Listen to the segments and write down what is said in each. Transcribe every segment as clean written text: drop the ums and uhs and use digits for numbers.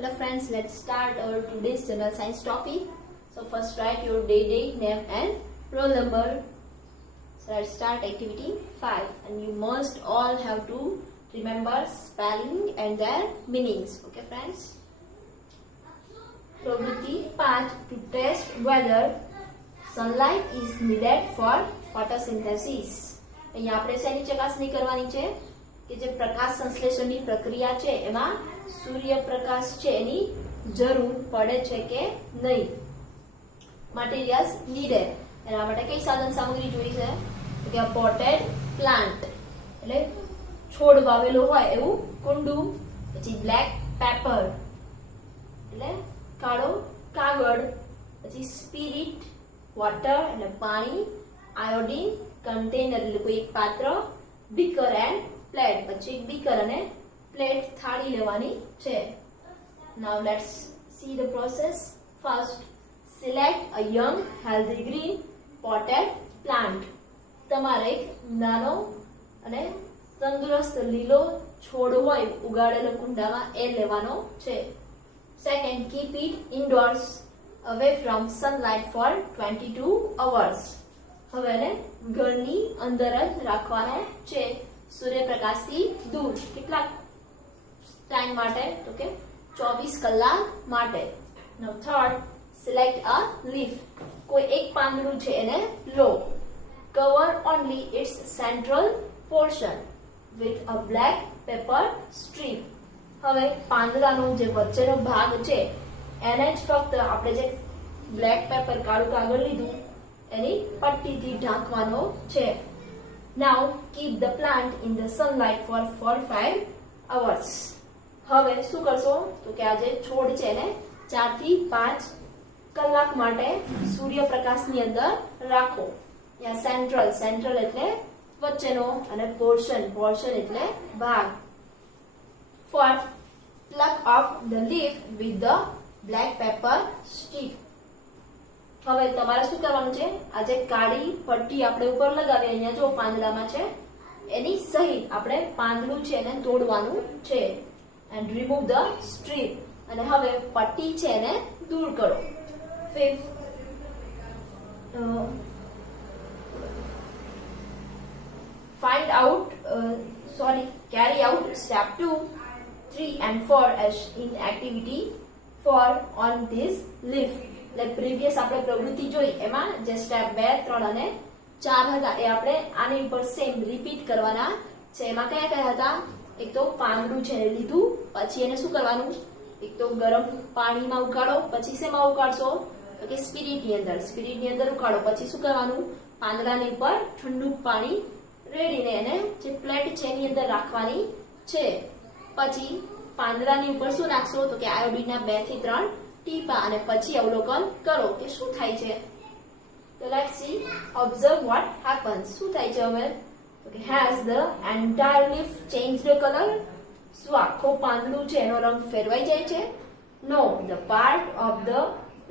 Hello friends, let's start our today's general science topic. So first write your date, name and roll number. So let's start activity 5 and you must all have to remember spelling and their meanings. Okay friends? Provriti 5 to test whether sunlight is needed for photosynthesis. અહીંયા આપણે શેની ચકાસણી કરવાની છે કે જે પ્રકાશ સંશ્લેષણની પ્રક્રિયા છે એમાં સૂર્યપ્રકાશ છે એની જરૂર પડે છે કે નહીં. મટીરિયલ્સ નીડેડ એના માટે કઈ સાધન સામગ્રી જોઈ છે તો કે પોટેડ પ્લાન્ટ એટલે છોડ વાવેલો હોય એવું કુંડું, પછી બ્લેક પેપર એટલે કાળો કાગળ, પછી સ્પિરિટ વોટર એટલે પાણી, આયોડીન કન્ટેનર એટલે કોઈ એક પાત્ર, બીકર એન્ડ પ્લેટ પછી એક બીકર અને પ્લેટ થાળી લેવાની છે. Now let's see the process. First, select a young healthy green potted plant. તમારે એક નાનો અને તંદુરસ્ત લીલો છોડ હોય ઉગાડેલો કુંડામાં એ લેવાનો છે. Second, keep it indoors away from sunlight for 22 hours. હવે એને ઘરની અંદર જ રાખવાનો છે સૂર્યપ્રકાશથી દૂર. કેટલા ટાઈમ માટે તો કે 24 કલાક માટે. Now third, select a leaf. કોઈ એક પાંદડું છે એને લો. Cover only its central portion with a black pepper strip. હવે પાંદડાનો જે વચ્ચેનો ભાગ છે એને જ ફક્ત આપણે જે બ્લેક પેપર કાળું કાગળ લીધું એની પટ્ટીથી ઢાંકવાનો છે. Now keep the plant in the sunlight for 4-5 hours. હવે શું કરશો તો કે આ જે છોડ છે એને 4 થી 5 કલાક માટે સૂર્યપ્રકાશની અંદર રાખો. યા સેન્ટ્રલ એટલે વચ્ચેનો અને પોર્શન એટલે ભાગ. Fourth, pluck off the leaf with the black pepper strip. હવે તમારે શું કરવાનું છે આ જે કાળી પટ્ટી આપણે ઉપર લગાવી અહીંયા જો પાંદડામાં છે એની સહિત આપણે પાંદડું છે એને તોડવાનું છે. and remove the strip અને હવે પટ્ટી છે એને દૂર કરો. Fifth, carry out step 2, 3 and 4 as in activity 4 on this leaf. like previous આપણે પ્રવૃત્તિ જોઈ એમાં જે સ્ટેપ 2, 3 અને 4 હતા એ આપણે આની ઉપર સેમ રિપીટ કરવાના છે. એમાં કયા કયા હતા? એક તો પાંદડું છે લીધું, પછી એને શું કરવાનું? એક તો ગરમ પાણીમાં ઉકાળો, પછી શેમાં ઉકાળશો તો કે સ્પિરિટની અંદર ઉકાળો, પછી શું કરવાનું? પાંદડાની ઉપર ઠંડુ પાણી રેડીને એને જે પ્લેટ છે એની અંદર રાખવાની છે. પછી પાંદડાની ઉપર શું નાખશો તો કે આયોડીનના 2 થી 3 ટીપા અને પછી અવલોકન કરો કે શું થાય છે. તો let's see, observe what happens. શું થાય છે હવે તો કે has the entire leaf changed the color? શું આખો પાંદડું છે એનો રંગ ફેરવાઈ જાય છે? No, the part of the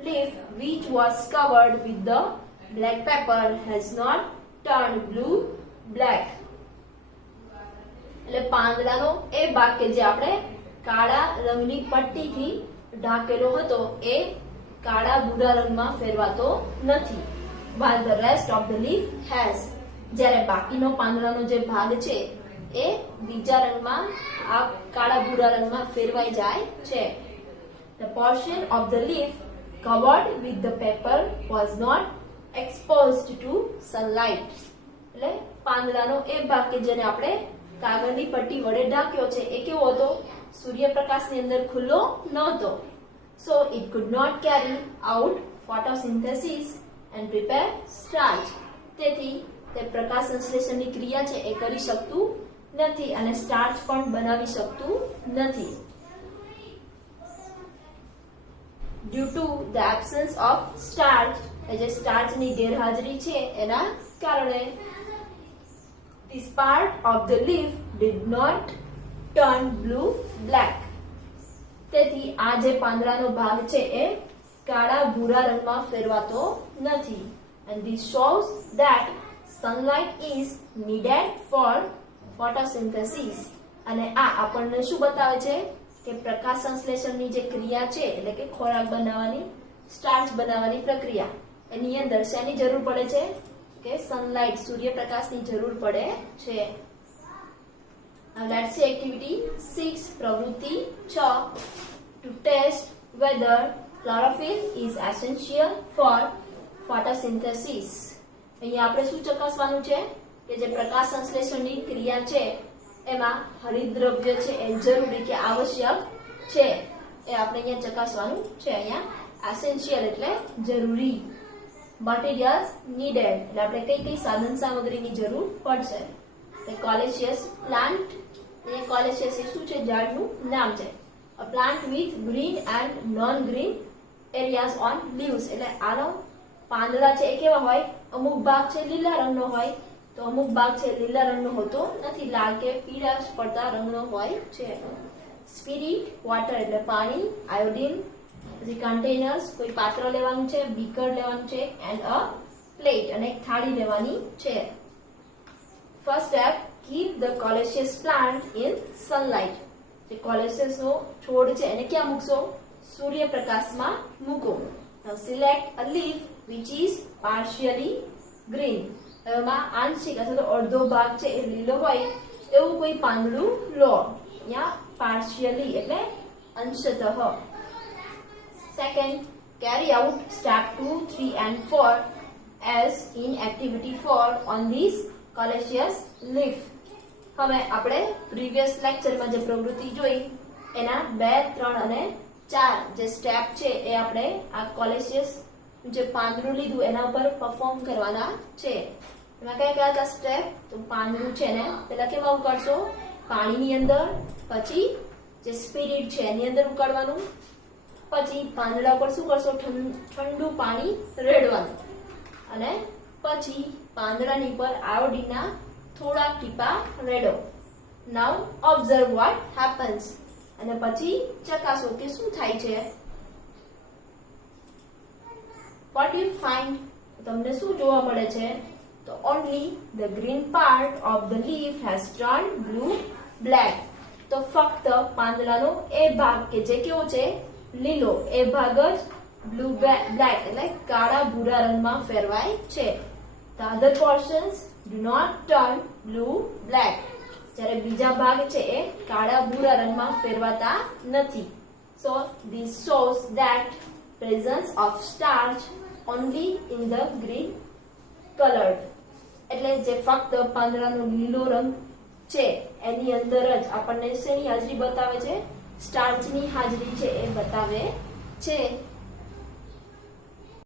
leaf which was covered with the black pepper has not turned blue black. એટલે પાંદડાનો એ ભાગ કે જે આપણે કાળા રંગની પટ્ટીથી ઢાંકેલો હતો એ કાળા ભૂરા રંગમાં ફેરવાતો નથી. while the rest of the leaf has, જ્યારે બાકીનો પાંદડાનો જે ભાગ છે એ બીજા રંગમાં આ કાળા ભૂરા રંગમાં ફેરવાઈ જાય છે. the portion of the leaf covered with the paper was not exposed to sunlight. એટલે પાંદડાનો એ ભાગ કે જેને આપણે કાગળની પટ્ટી વડે ઢાંક્યો છે એ કેવો હતો? સૂર્યપ્રકાશની અંદર ખુલ્લો નહોતો. so it could not carry out photosynthesis and prepare starch. તેથી તે પ્રકાશ સંશ્લેષણની ક્રિયા છે એ કરી શકતું નથી અને સ્ટાર્ચ પણ બનાવી શકતું નથી. due to the absence of starch, જે સ્ટાર્ચની ગેરહાજરી છે એના કારણે this part of the leaf did not turn blue black. તેથી આ જે પાંદડાનો ભાગ છે એ કાળા ભૂરા રંગમાં ફેરવાતો નથી. and this shows that sunlight is needed for photosynthesis. અને આ આપણને શું બતાવે છે? કે પ્રકાશ સંશ્લેષણની જે ક્રિયા છે એટલે કે ખોરાક બનાવવાની, સ્ટાર્ચ બનાવવાની પ્રક્રિયા, એની અંદર શેની જરૂર પડે છે કે સનલાઇટ, સૂર્યપ્રકાશની જરૂર પડે છે. Now let's see activity 6, પ્રવૃત્તિ 6, to test whether chlorophyll is essential for photosynthesis. અહીંયા આપણે શું ચકાસવાનું છે કે જે પ્રકાશ સંશ્લેષણની ક્રિયા છે એમાં હરિતદ્રવ્ય છે એ જરૂરી કે આવશ્યક છે એ આપણે અહીંયા ચકાસવાનું છે. અહીંયા એસેન્શિયલ એટલે જરૂરી. મટીરિયલ્સ નીડેડ એટલે આપણે કઈ કઈ સાધન સામગ્રીની જરૂર પડશે. કોલેશિયસ પ્લાન્ટ, એ કોલેશિયસ એ શું છે ઝાડનું નામ છે. A plant with green and non-green areas on leaves એટલે આનો પાંદડા છે એ કેવા હોય, અમુક ભાગ છે લીલા રંગનો હોય તો અમુક ભાગ છે લીલા રંગનો હોતો નથી, લાલ કે પીળા પડતા રંગનો હોય છે. સ્પિરિટ વોટર એટલે પાણી, આયોડિન, પછી કન્ટેનર્સ કોઈ પાત્ર લેવાનું છે, બીકર લેવાનું છે, એન્ડ અ પ્લેટ અને એક થાળી લેવાની છે. First step, keep the colaceous plant in sunlight. જે કોલેસિયસ નો છોડ છે એને ક્યાં મૂકશો, સૂર્યપ્રકાશમાં મૂકો. Now select a leaf which is partially green. એમાં આંશિક અથવા તો અડધો ભાગ છે એ લીલો હોય એવું કોઈ પાંદડું લો. અહીંયા partially એટલે અંશતઃ. Second, carry out step 2, 3 and 4 as in activity 4 on this colaceous leaf. હવે આપણે પ્રીવિયસ લેક્ચરમાં જે પ્રવૃત્તિ જોઈ એના 2, 3 અને 4 જે સ્ટેપ છે એ આપણે આ કોલેશિયસ જે પાંદડું લીધું એના ઉપર પરફોર્મ કરવાના છે. એમાં કયા કયા હતા સ્ટેપ, તો પાંદડું છે ને પેલા કેમાં ઉકાળશો, પાણીની અંદર, પછી જે સ્પિરિટ છે એની અંદર ઉકાળવાનું, પછી પાંદડા પર શું કરશો, ઠંડુ પાણી રેડવાનું, અને પછી પાંદડાની પર આયોડીનના થોડા ટીપા રેડો. નાઉ ઓબ્ઝર્વ વોટ હેપન્સ. અને પછી ચકાસો કે શું થાય છે. વોટ યુ ફાઇન્ડ, તમને શું જોવા મળે છે, તો only the green part of the leaf has turned blue black. તો ફક્ત પાંદડાનો એ ભાગ કે જે કેવો છે લીલો એ ભાગ જ બ્લુ બ્લેક એટલે કાળા ભૂરા રંગમાં ફેરવાય છે. The other portions do not turn blue black. જ્યારે બીજા ભાગ છે એ કાળા ભૂરા રંગમાં ફેરવાતા નથી. So this shows that presence of starch only in the green colored. એટલે જે ફક્ત પાંદડાનો લીલો રંગ છે એની અંદર જ આપણને શેની હાજરી બતાવે છે, સ્ટાર્ચની હાજરી છે એ બતાવે છે.